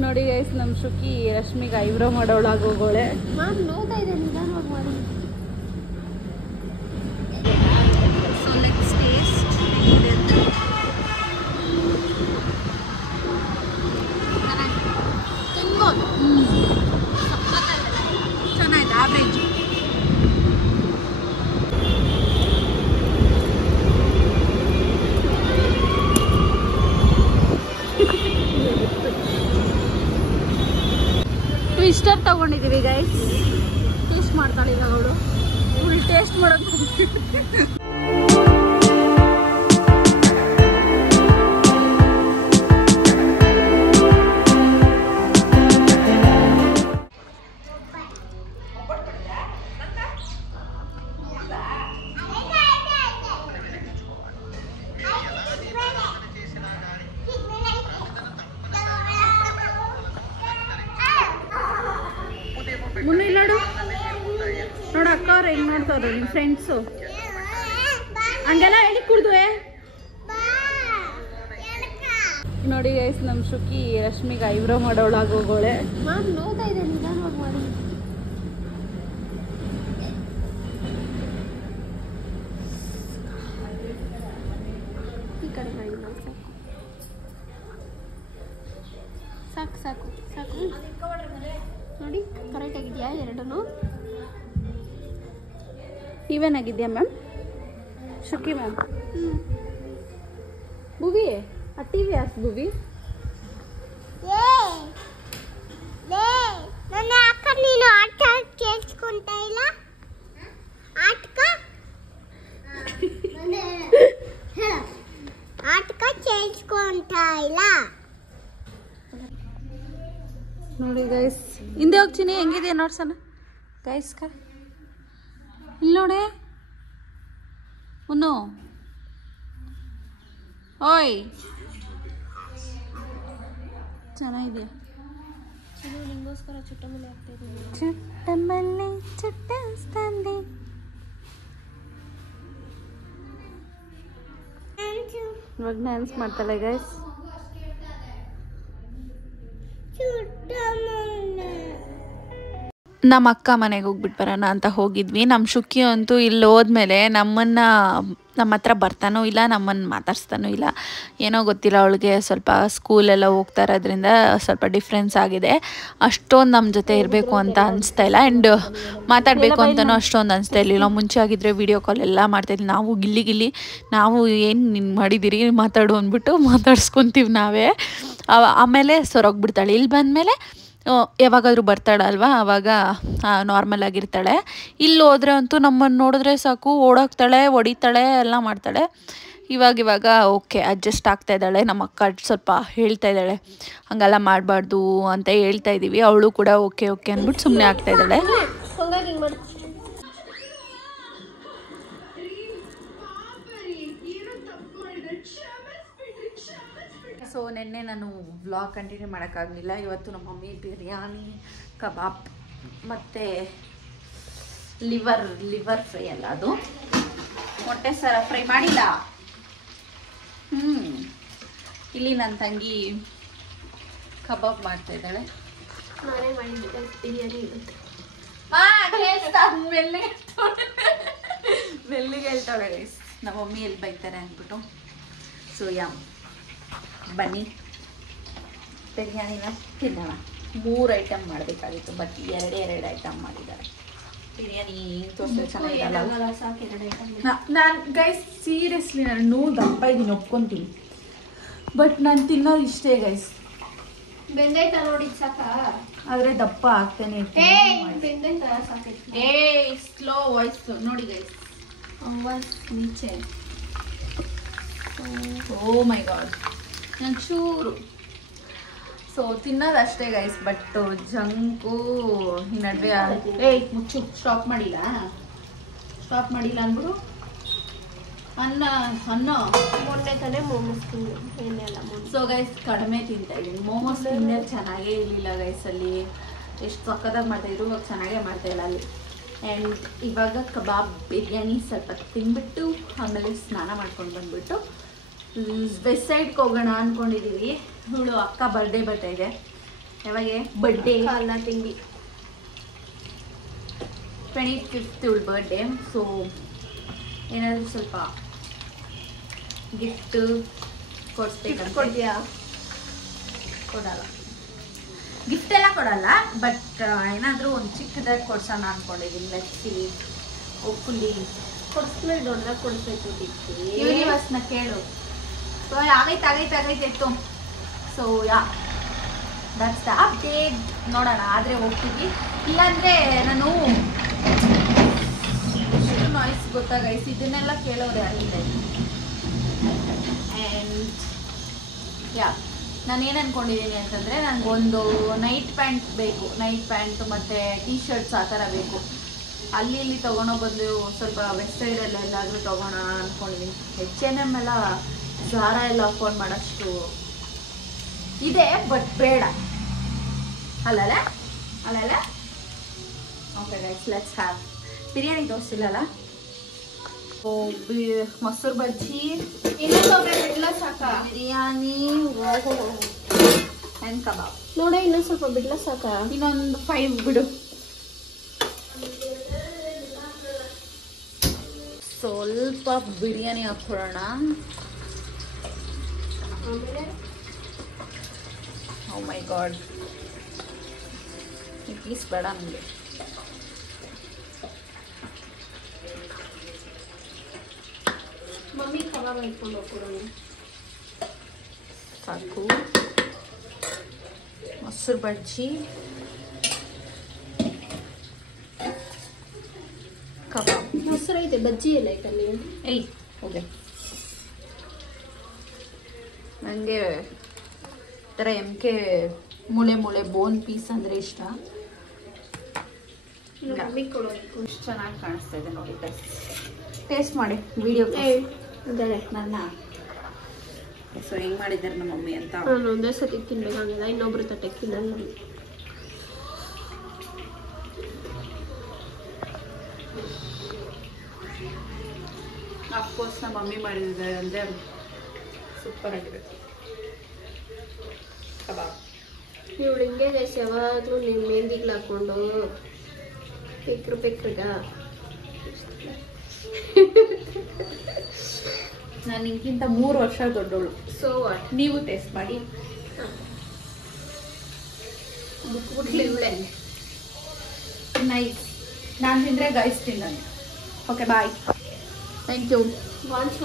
ನೋಡಿ ಗೈಸ್, ನಮ್ಮ ಶುಕಿ ರಶ್ಮಿಗೆ ಐಬ್ರೋ ಮಾಡೋಳಾಗಿ ಹೋಗೋಳೆ. ನೋಡ್ತಾ ಇದೆ ನಿಧಾನವಾಗಿ ಮಾಡಿ. So let's taste. ಚೆನ್ನಾಗಿದೆ, ಆವ್ರೇಜ್. ಟ್ವಿಸ್ಟರ್ ತಗೊಂಡಿದ್ದೀವಿ ಗೈಸ್. ಟೇಸ್ಟ್ ಮಾಡ್ತಾಳೆ ಇವಾಗ ಅವಳು. ಫುಲ್ ಟೇಸ್ಟ್ ಮಾಡೋದು. ಮುನ್ನ ಇಲ್ಲಾಡು ನೋಡು, ಅಕ್ಕ ಅವ್ರು ಹೆಂಗ್ ನೋಡ್ತಾವ್ರು ನಿಮ್ಮ ಫ್ರೆಂಡ್ಸು. ಹಂಗೆಲ್ಲ ಹೇಳಿ ಕುಡ್ದುವೆ. ನೋಡಿ ಗೈಸ್, ನಮ್ಮ ಶುಕಿ ರಶ್ಮಿಗೆ ಐಬ್ರೋ ಮಾಡೋಳಾಗಿ ಹೋಗೋಳೆ. ನೋಡ್ತಾ ಇದೆ ನಿಧಾನವಾಗಿ ಮಾಡಿ. ಈ ಕಡೆ ಮಾಡಿ ಸಾಕು ಸಾಕು ಸಾಕು ಸಾಕು. ನೋಡಿ ಕರೆಕ್ಟ್ ಆಗಿದೆಯಾ ಎರಡೂ? ಈವನ್ ಆಗಿದೆಯಾ ಮ್ಯಾಮ್? ಶುಕಿ ಮ್ಯಾಮ್. ಭುವಿ ಆ ಟಿ ವಿ ಹಾಸ್ ಭುವಿ. ನನ್ನ ಅಕ್ಕ ನೀನು ಆಟ ಕೇಳಿಸ್ಕೊಂತಾ ಇಲ್ಲ. ಆಟಕ ಆಟಕ ಕೇಳಿಸ್ಕೊಂತಾ ಇಲ್ಲ. ನೋಡಿ ಗೈಸ್, ಹಿಂದೆ ಹೋಗ್ತೀನಿ. ಹೆಂಗಿದೆಯಾ ನೋಡ್ಸೋಣ ಗೈಸ್. ಇಲ್ಲಿ ನೋಡಿ ಉನ್ನು. ಓಯ್ ಚೆನ್ನಾಗಿದೆಯಾ? ನಿಂಗೋಸ್ಕರ ಚುಟ್ಟಮಲ್ಲಿ ಆಗ್ತಾ ಇದ್ದೀನಿ. ಚುಟ್ಟಮಲ್ಲಿ ಚುಟ್ಟಿಸ್ತಾಂದೆ. ಇವಾಗ ಡ್ಯಾನ್ಸ್ ಮಾಡ್ತಾಳೆ ಗೈಸ್. ನಮ್ಮ ಅಕ್ಕ ಮನೆಗೆ ಹೋಗ್ಬಿಟ್ಟು ಬರೋಣ ಅಂತ ಹೋಗಿದ್ವಿ. ನಮ್ಮ ಶುಕಿ ಅಂತೂ ಇಲ್ಲಿ ಹೋದ್ಮೇಲೆ ನಮ್ಮ ಹತ್ರ ಬರ್ತಾನೋ ಇಲ್ಲ, ನಮ್ಮನ್ನು ಮಾತಾಡ್ಸ್ತಾನೋ ಇಲ್ಲ. ಏನೋ ಗೊತ್ತಿಲ್ಲ, ಅವಳಿಗೆ ಸ್ವಲ್ಪ ಸ್ಕೂಲೆಲ್ಲ ಹೋಗ್ತಾ ಇರೋದ್ರಿಂದ ಸ್ವಲ್ಪ ಡಿಫ್ರೆನ್ಸ್ ಆಗಿದೆ. ಅಷ್ಟೊಂದು ನಮ್ಮ ಜೊತೆ ಇರಬೇಕು ಅಂತ ಅನಿಸ್ತಾ ಇಲ್ಲ. ಆ್ಯಂಡ್ ಮಾತಾಡಬೇಕು ಅಂತಲೂ ಅಷ್ಟೊಂದು ಅನಿಸ್ತಾ ಇರಲಿಲ್ಲ. ಮುಂಚೆ ಆಗಿದ್ದರೆ ವೀಡಿಯೋ ಕಾಲ್ ಎಲ್ಲ ಮಾಡ್ತಾಯಿದ್ವಿ. ನಾವು ಗಿಲ್ಲಿ ನಾವು ಏನು ನಿನ್ನ ಮಾಡಿದ್ದೀರಿ ಮಾತಾಡು ಅಂದ್ಬಿಟ್ಟು ಮಾತಾಡ್ಸ್ಕೊತೀವಿ ನಾವೇ. ಆಮೇಲೆ ಸೊರಗೋಗ್ಬಿಡ್ತಾಳೆ. ಇಲ್ಲಿ ಬಂದಮೇಲೆ ಯಾವಾಗಾದರೂ ಬರ್ತಾಳಲ್ವ, ಆವಾಗ ನಾರ್ಮಲ್ ಆಗಿರ್ತಾಳೆ. ಇಲ್ಲಿ ಹೋದರೆ ಅಂತೂ ನಮ್ಮನ್ನು ನೋಡಿದ್ರೆ ಸಾಕು ಓಡೋಗ್ತಾಳೆ, ಹೊಡಿತಾಳೆ, ಎಲ್ಲ ಮಾಡ್ತಾಳೆ. ಇವಾಗ ಓಕೆ ಅಡ್ಜಸ್ಟ್ ಆಗ್ತಾ ಇದ್ದಾಳೆ. ನಮ್ಮ ಅಕ್ಕ ಸ್ವಲ್ಪ ಹೇಳ್ತಾ ಇದ್ದಾಳೆ, ಹಂಗೆಲ್ಲ ಮಾಡಬಾರ್ದು ಅಂತ ಹೇಳ್ತಾ ಇದ್ದೀವಿ. ಅವಳು ಕೂಡ ಓಕೆ ಅಂದ್ಬಿಟ್ಟು ಸುಮ್ಮನೆ ಆಗ್ತಾ ಇದ್ದಾಳೆ. ಸೊ ನಿನ್ನೆ ನಾನು ವ್ಲಾಗ್ ಕಂಟಿನ್ಯೂ ಮಾಡೋಕ್ಕಾಗಲಿಲ್ಲ. ಇವತ್ತು ನಮ್ಮ ಮಮ್ಮಿ ಬಿರಿಯಾನಿ, ಕಬಾಬ್ ಮತ್ತು ಲಿವರ್ ಫ್ರೈ ಅಲ್ಲ, ಅದು ಮೊಟ್ಟೆ ಸರ ಫ್ರೈ ಮಾಡಿಲ್ಲ. ಇಲ್ಲಿ ನನ್ನ ತಂಗಿ ಕಬಾಬ್ ಮಾಡ್ತಾ ಇದ್ದಾಳೆ. ನಾನೇ ಮಾಡಿದ್ದೆ ಬಿರಿಯಾನಿ ಇರುತ್ತೆ. ಮೆಲ್ಲಿಗೆ ಹೇಳ್ತಾಳೆ ಗೈಸ್, ನಮ್ಮ ಮಮ್ಮಿ ಎಲ್ಲಿ ಬೈತಾರೆ ಅಂದ್ಬಿಟ್ಟು. ಸೊ ಬನ್ನಿ ಬಿರಿಯಾನಿನ ತಿನ್ನೋಣ. 3 ಐಟಮ್ ಮಾಡಬೇಕಾಗಿತ್ತು, ಬಟ್ 2 ಐಟಮ್ ಮಾಡಿದ್ದಾರೆ. ಬಿರಿಯಾನಿ ತೋರಿಸೋ ಚೆನ್ನಾಗಿರಲ್ಲ. ನಾನು ಗೈಸ್ ಸೀರಿಯಸ್ಲಿ ನಾನು ದಪ್ಪ ಇದ್ದೀನಿ, ಒಪ್ಕೊತೀನಿ. ಬಟ್ ನಾನು ತಿನ್ನೋದು ಇಷ್ಟೇ ಗೈಸ್. ಬೆಂದೈತ ನೋಡಿ ಸಾಕ, ಆದರೆ ದಪ್ಪ ಆಗ್ತಾನೆ ಸ್ಲೋ ವಾಯ್ಸ್ ನೋಡಿ ಗೈಸ್. ನೀಚೆ. ಓ ಮೈ ಗಾಡ್, ನಾನು ಚೂರು. ಸೊ ತಿನ್ನೋದು ಅಷ್ಟೇ ಗೈಸ್, ಬಟ್ ಜಂಕು ಈ ನಡುವೆ ಮುಚ್ಚು ಸ್ಟಾಪ್ ಮಾಡಿಲ್ಲ ಅಂದ್ಬಿಡು. ಅನ್ನ ಮೊನ್ನೆ ತಾನೇ ಮೋಮೋಸ್ ತಿಂದು ಏನೆಲ್ಲ. ಸೊ ಗೈಸ್ ಕಡಿಮೆ ತಿಂತಾ ಇದ್ದೀನಿ. ಮೋಮೋಸ್ ತಿಂದರೆ ಚೆನ್ನಾಗೇ ಇರಲಿಲ್ಲ ಗೈಸ್. ಅಲ್ಲಿ ಎಷ್ಟು ಸಕ್ಕತ್ತಾಗಿ ಮಾಡ್ತಾಯಿದ್ರು, ಇವಾಗ ಚೆನ್ನಾಗೇ ಮಾಡ್ತಾಯಿಲ್ಲ ಅಲ್ಲಿ. ಆ್ಯಂಡ್ ಇವಾಗ ಕಬಾಬ್ ಬಿರಿಯಾನಿ ಸ್ವಲ್ಪ ತಿಂದ್ಬಿಟ್ಟು ಆಮೇಲೆ ಸ್ನಾನ ಮಾಡ್ಕೊಂಡು ಬಂದುಬಿಟ್ಟು ವೆಸ್ಟ್ ಸೈಡ್ಗೆ ಹೋಗೋಣ ಅಂದ್ಕೊಂಡಿದ್ದೀವಿ. ಇವಳು ಅಕ್ಕ ಬರ್ಡೇ ಬರ್ತಾಯಿದೆ. ಯಾವಾಗ ಬರ್ಡೇ ಅಲ್ಲ ತಿಂಡಿ 25th ಇವಳು ಬರ್ಡೇ. ಸೊ ಏನಾದರೂ ಸ್ವಲ್ಪ ಗಿಫ್ಟ್ ಕೊಡಿಸ್ಬೇಕಂತ. ಕೊಡ್ತೀಯಾ? ಕೊಡಲ್ಲ, ಗಿಫ್ಟ್ ಎಲ್ಲ ಕೊಡಲ್ಲ, ಬಟ್ ಏನಾದರೂ ಒಂದು ಚಿಕ್ಕದಾಗಿ ಕೊಡ್ಸೋಣ ಅಂದ್ಕೊಂಡಿದ್ದೀನಿ. ಲೆಟ್ಸಿ ಹೋಪ್ಫುಲಿ ಕೊಡಿಸ್ಮೇಲೆ ದೊಡ್ಡದಾಗಿ ಕೊಡಿಸ್ಬೇಕು. ಯೂನಿವರ್ಸ್ನ ಕೇಳು. ಸೊ ಆಗೈತೆ ಎತ್ತು. So that's the update. ನೋಡೋಣ, ಆದರೆ ಹೋಗ್ತೀವಿ, ಇಲ್ಲಾಂದರೆ ನಾನು ಎಷ್ಟು ನಾಯ್ಸ್ ಗೊತ್ತಾ ಗೈಸ್, ಇದನ್ನೆಲ್ಲ ಕೇಳೋರು ಯಾರಿಲ್ಲ. ಆ್ಯಂಡ್ ನಾನೇನು ಅಂದ್ಕೊಂಡಿದ್ದೀನಿ ಅಂತಂದರೆ ನನಗೊಂದು ನೈಟ್ ಪ್ಯಾಂಟ್ ಬೇಕು. ನೈಟ್ ಪ್ಯಾಂಟ್ ಮತ್ತು ಟೀ ಶರ್ಟ್ಸ್ ಆ ಥರ ಬೇಕು. ಅಲ್ಲಿ ಇಲ್ಲಿ ತೊಗೊಳೋ ಬದಲು ಸ್ವಲ್ಪ ವೆಸ್ಟ್ ಸೈಡಲ್ಲಿ ಎಲ್ಲಾದರೂ ತೊಗೋಣ ಅಂದ್ಕೊಂಡಿದ್ದೀನಿ. H&M ಎಲ್ಲ ಝಾರಾ ಎಲ್ಲ ಅಫೋರ್ಡ್ ಮಾಡೋಷ್ಟು ಇದೆ, ಬಟ್ ಬೇಡ. ಅಲ್ಲಲ್ಲ okay guys, let's have biryani. ತೋರಿಸಿಲ್ಲಲ್ಲ, ಮೊಸರು ಬಜ್ಜಿ, ಇಲ್ಲ ಸಾಕಾ? ಬಿರಿಯಾನಿ, ಓಹೋ ಆ್ಯಂಡ್ ಕಬಾಬ್. ನೋಡ, ಇನ್ನೊಂದು ಸ್ವಲ್ಪ ಬಿಡ್ಲ ಸಾಕಾ? ಇನ್ನೊಂದು 5 ಬಿಡು. ಸ್ವಲ್ಪ ಬಿರಿಯಾನಿ ಹಾಕ್ಕೊಡೋಣ. ಆಮೇಲೆ ಓ ಮೈ ಗಾಡ್, ಈ ಪೀಸ್ ಬೇಡ ನನಗೆ. ಮಮ್ಮಿ ಕಬಾಬ್ ಇಟ್ಕೊಂಡು ಹೋಗ್ಕೊಡೋಣ. ಸಾಕು. ಮೊಸರು ಬಜ್ಜಿ, ಕಬಾಬ್. ಮೊಸರು ಐತೆ, ಬಜ್ಜಿ ಎಲ್ಲ ಐತಲ್ಲಿ. ಏಯ್ ಓಕೆ, ನನಗೆ ಥರ MK ಮೂಳೆ ಬೋನ್ ಪೀಸ್ ಅಂದರೆ ಇಷ್ಟ. ಮಮ್ಮಿ ಕೊಡೋದು ಎಷ್ಟು ಚೆನ್ನಾಗಿ ಕಾಣಿಸ್ತಾ ಇದೆ ನೋಡಿ. ಟೇಸ್ಟ್ ಮಾಡಿ ವಿಡಿಯೋ ಅದೇ ನನ್ನ. ಸೊ ಹೆಂಗೆ ಮಾಡಿದ್ದಾರೆ ನಮ್ಮ ಮಮ್ಮಿ ಅಂತ. ನಾನು ಒಂದೇ ಸತಿ ತಿನ್ಬೇಕಾಗಿಲ್ಲ, ಇನ್ನೊಬ್ರು ತಟ್ಟೆ ತಿನ್ನಲ್ಲ. ಅಫ್ಕೋರ್ಸ್ ನಮ್ಮ ಮಮ್ಮಿ ಮಾಡಿದ್ದಾರೆ ಅಂದರೆ ಸೂಪರ್ ಆಗಿರುತ್ತೆ. ಕಬಾಬ್ ಇವಳು ಹಿಂಗೆ ಗೈಸ್, ಯಾವಾಗಲೂ ನಿಮ್ಮ ಮೆಹಂದಿಗಳು ಹಾಕ್ಕೊಂಡು ಪೆಕ್ರಗ. ನಾನು ನಿಮ್ಗಿಂತ 3 ವರ್ಷ ದೊಡ್ಡವಳು. So what? ನೀವು ಟೇಸ್ಟ್ ಮಾಡಿ. ನೈಸ್. ನಾನು ತಿಂದರೆ ಗೈಸ್ ತಿನ್ನೋಣ. Okay bye, thank you. ವಾಂಚ್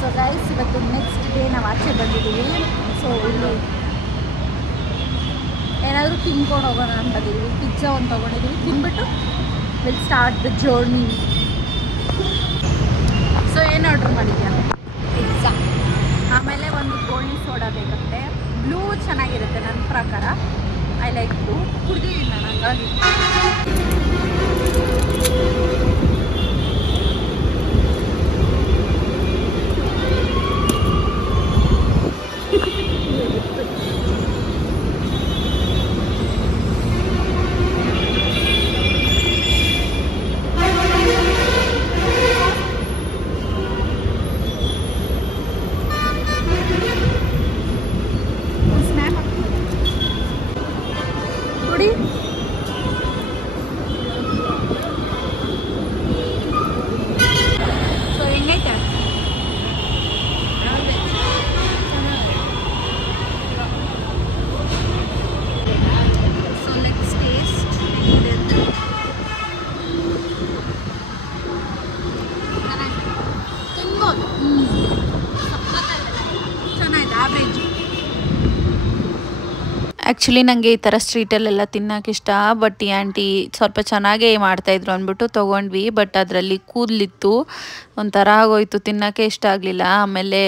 ಸೊ ಗೈಸ್, ಇವತ್ತು ನೆಕ್ಸ್ಟ್ ಡೇ ನಾವು ಆಚೆ ಬಂದಿದ್ದೀವಿ. ಸೊ ಇಲ್ಲಿ ಏನಾದರೂ ತಿನ್ಕೊಂಡು ಹೋಗೋಣ ಅಂತದ್ದೀವಿ. ಪಿಜ್ಜಾ ಒಂದು ತೊಗೊಂಡಿದ್ದೀವಿ, ತಿನ್ಬಿಟ್ಟು will start the journey. So ಏನು ಆರ್ಡ್ರ್ ಮಾಡಿದ್ಯಾ? ಪಿಜ್ಜಾ. ಆಮೇಲೆ ಒಂದು ಗೋಲ್ಡ್ ಸೋಡಾ ಬೇಕಂತೆ. ಬ್ಲೂ ಚೆನ್ನಾಗಿರುತ್ತೆ ನನ್ನ ಪ್ರಕಾರ. I like blue. ಕುಡ್ದಿದ್ದೀನಿ ನಾನು, ಹಂಗಾಗಿ. ಕುಡಿ. ಸೊ ಹೆಂಗೈತೆ? So let's taste. ತಿನ್ಬೋದು. ಚೆನ್ನಾಗಿದೆ, ಆವ್ರೇಜ್. ಆ್ಯಕ್ಚುಲಿ ನನಗೆ ಈ ಥರ ಸ್ಟ್ರೀಟಲ್ಲೆಲ್ಲ ತಿನ್ನೋಕೆ ಇಷ್ಟ. ಬಟ್ ಈ ಆಂಟಿ ಸ್ವಲ್ಪ ಚೆನ್ನಾಗೇ ಮಾಡ್ತಾಯಿದ್ರು ಅಂದ್ಬಿಟ್ಟು ತೊಗೊಂಡ್ವಿ. ಬಟ್ ಅದರಲ್ಲಿ ಕೂದಲಿತ್ತು, ಒಂಥರ ಆಗೋಯ್ತು, ತಿನ್ನೋಕ್ಕೆ ಇಷ್ಟ ಆಗಲಿಲ್ಲ. ಆಮೇಲೆ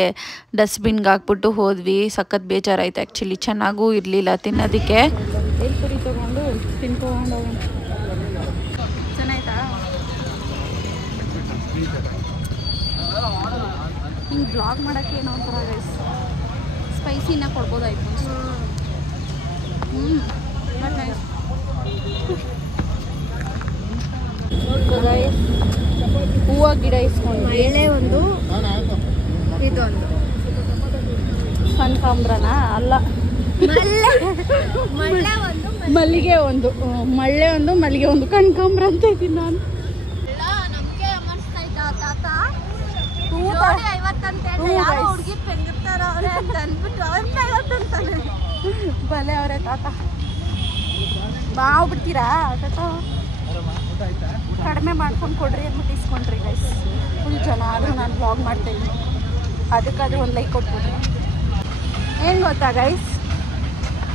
ಡಸ್ಟ್ಬಿನ್ಗೆ ಹಾಕ್ಬಿಟ್ಟು ಹೋದ್ವಿ. ಸಖತ್ ಬೇಜಾರಾಯ್ತು ಆ್ಯಕ್ಚುಲಿ, ಚೆನ್ನಾಗೂ ಇರಲಿಲ್ಲ ತಿನ್ನೋದಕ್ಕೆ. ಬೇಲ್ಪುರಿ ತೊಗೊಂಡು ತಿನ್ಕೊಂಡು ಚೆನ್ನಾಯ್ತಾ? ಹಿಂಗೆ ಬ್ಲಾಗ್ ಮಾಡೋಕ್ಕೆ ಏನೋ ಒಂಥರ ಗೈಸ್, ಸ್ಪೈಸಿನ ಕೊಡ್ಬೋದಾಯ್ತು. ಹೂವು ಗಿಡ ಇಸ್ಕೊಂಡು ಎಳೆ ಒಂದು, ಇದೊಂದು ಕನಕಾಂಬ್ರನ ಅಲ್ಲ, ಮಲ್ಲಿಗೆ ಒಂದು ಮಳ್ಳೆ ಒಂದು ಮಲ್ಲಿಗೆ ಒಂದು ಕಣ್ಕಾಂಬ್ರ ಅಂತ ಇದ್ದೀನಿ ನಾನು. ಬಲೆ ಅವರೇ ತಾತ ಬಿಡ್ತೀರಾ ತಾತ ಕಡಿಮೆ ಮಾಡ್ಕೊಂಡು ಕೊಡ್ರಿ ಅಂದ್ಬಿಟ್ಟು ಇಸ್ಕೊಂಡ್ರಿ ಗೈಸ್. ಫುಲ್ ಜನ ಆದರೂ ನಾನು ಬ್ಲಾಗ್ ಮಾಡ್ತಾಯಿದ್ದೀನಿ, ಅದಕ್ಕಾದ್ರೂ ಒಂದು ಲೈಕ್ ಕೊಟ್ಬಿಡ್ರಿ. ಏನು ಗೊತ್ತಾ ಗೈಸ್,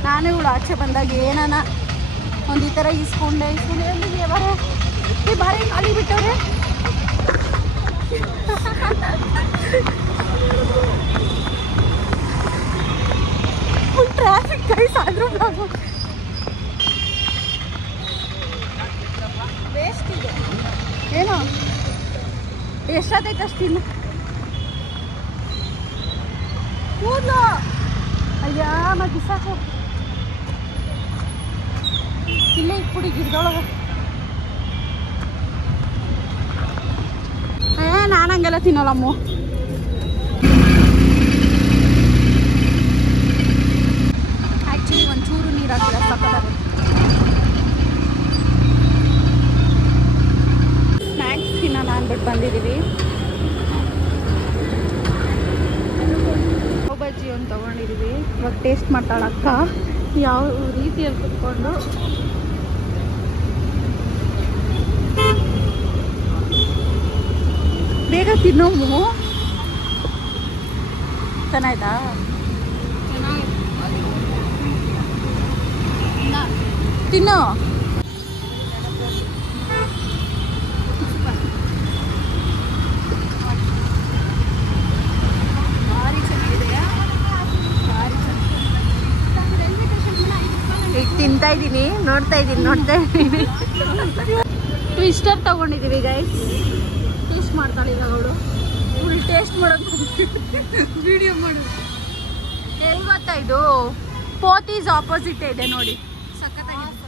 ನಾನು ಇವಳು ಆಚೆ ಬಂದಾಗ ಏನಾನ ಒಂದು ಈ ಥರ ಇಸ್ಕೊಂಡೆ ಎಲ್ಲಿಗೆ ಬರ ಬಾರಿ ಖಾಲಿ ಬಿಟ್ಟವ್ರೆ. ಫುಲ್ ಟ್ರಾಫಿಕ್ ಗೈಸ್, ಆದರೂ ಬ್ಲಾಗು ವೇಸ್ಟ್ ಇದೆ. ಏನೋ ಎಷ್ಟಾದೈತೆ ಅಷ್ಟಿನ್ನು ಕೂದಲು ಅಯ್ಯ ಮತ್ತೆ ಸಾಕು ಇಲ್ಲೇ ಇಟ್ಬಿಡಿ ಗಿಡದೊಳಗೆ. ನಾನು ಹಂಗೆಲ್ಲ ತಿನ್ನಲ್ಲಮ್ಮ. ಆ್ಯಕ್ಚುಲಿ ಒಂಚೂರು ನೀರು ಹಾಕಿಲ್ಲ ಸಕ್ಕತ್ತಾಗಿ. ಸ್ನ್ಯಾಕ್ಸ್ ತಿನ್ನೋಣ ಅಂದ್ಬಿಟ್ಟು ಬಂದಿದ್ದೀವಿ. ಬಜ್ಜಿ ಒಂದು ತೊಗೊಂಡಿದ್ದೀವಿ. ಇವಾಗ ಟೇಸ್ಟ್ ಮಾಡ್ತಾಳಕ್ಕ ಯಾವ ರೀತಿಯಲ್ಲಿ ಕುತ್ಕೊಂಡು. ಬೇಗ ತಿನ್ನೋವು. ಚೆನ್ನಾಯ್ತಾ? ತಿನ್ನೋ. ಈಗ ತಿಂತಾ ಇದ್ದೀನಿ, ನೋಡ್ತಾ ಇದ್ದೀನಿ. ಟ್ವಿಸ್ಟರ್ ತಗೊಂಡಿದ್ದೀವಿ ಗೈಸ್. ಟೇಸ್ಟ್ ಮಾಡ್ತಾಳೆ ಇವಾಗ ಅವಳು. ಫುಲ್ ಟೇಸ್ಟ್ ಮಾಡೋದು ವಿಡಿಯೋ ಮಾಡು. ಎಲ್ಲಿ ಗೊತ್ತಾ ಇದು? ಪೋತೀಸ್ ಆಪೋಸಿಟ್ ಇದೆ ನೋಡಿ. ಸಖತ್ತಾಗಿದೆ.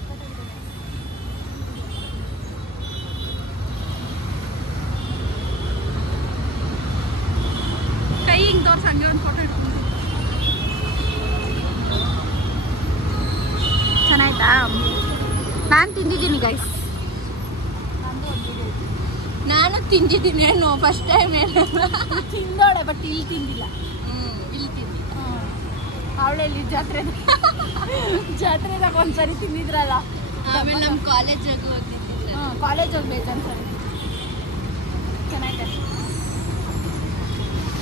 ಕೈ ಹಿಂಗೆ ತೋರ್ಸ, ಹಂಗೆ ಒಂದು ಫೋಟೋ ಇಟ್ಕೊಂಡು. ಚೆನ್ನಾಯ್ತಾ? ನಾನು ತಿಂದಿದ್ದೀನಿ ಗೈಸ್. ನಾನು ತಿಂದಿದ್ದೀನಿ. ಏನು ಫಸ್ಟ್ ಟೈಮ್ ತಿಂದೋಳೆ, ಬಟ್ ಇಲ್ಲಿ ತಿಂದಿಲ್ಲ. ಇಲ್ಲಿ ತಿಂದಿ. ಅವಳೆಲ್ಲಿ ಜಾತ್ರೆದಾಗ ಒಂದ್ಸರಿ ತಿಂದಿದ್ರಲ್ಲ. ಆಮೇಲೆ ನಮ್ಮ ಕಾಲೇಜಾಗ ಹೋಗ್ತಿದ್ದಿಲ್ಲ. ಕಾಲೇಜ್ ಹೋಗ್ಬೇಕು ಒಂದ್ಸರಿ. ಚೆನ್ನಾಗಿದೆ.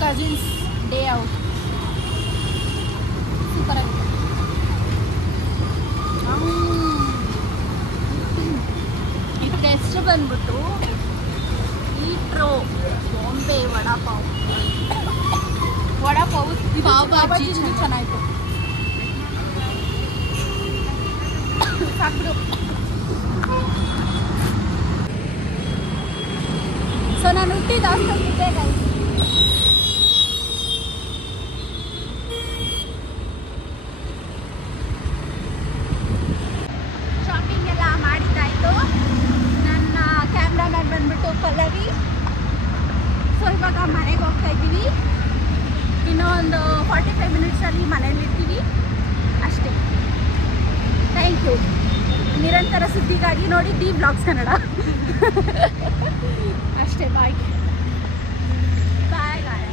ಕಸಿನ್ಸ್ ಡೇ ಔಟ್ ಸೂಪರ್ ಆಗಿದೆ. ಇದು ಟೆಸ್ಟ್ ಬಂದ್ಬಿಟ್ಟು ಈಟ್ರೋ ಬಾಂಬೆ ವಡಾಪಾವ್. ಪಾವ್ ಭಾಜಿ ಚೆನ್ನಾಯಿತು. ಸಾಕು. ಸೊ ನಾನು ಹುಟ್ಟಿದ ಹಾಸ್ಟೆಲ್ಗೆ ಶಾಪಿಂಗ್ ಎಲ್ಲ ಮಾಡಿದ್ದಾಯಿತು. ನನ್ನ ಕ್ಯಾಮ್ರಾಮ್ಯಾನ್ ಬಂದ್ಬಿಟ್ಟು ಪಲ್ಲವಿ. ಸೊ ಇವಾಗ ಮನೆಗೆ ಹೋಗ್ತಾ ಇದ್ದೀವಿ. ಇನ್ನೂ ಒಂದು 45 ಮಿನಿಟ್ಸಲ್ಲಿ ಮನೇಲಿ ಇರ್ತೀವಿ ಅಷ್ಟೇ. Thank you. ನಿರಂತರ ಸುದ್ದಿಗಾಗಿ ನೋಡಿ ಡಿ ಬ್ಲಾಗ್ಸ್ ಕನ್ನಡ. ಅಷ್ಟೇ. ಬಾಯ್ ಬಾಯ್ ಬಾಯ್.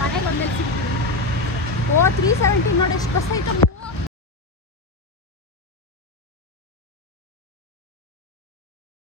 ಮನೆಗೆ ಒಂದೇಲಿ ಸಿಗ್ತೀವಿ. 370 ನೋಡಿ ಎಷ್ಟು ಬಸ್ ಆಯ್ತು.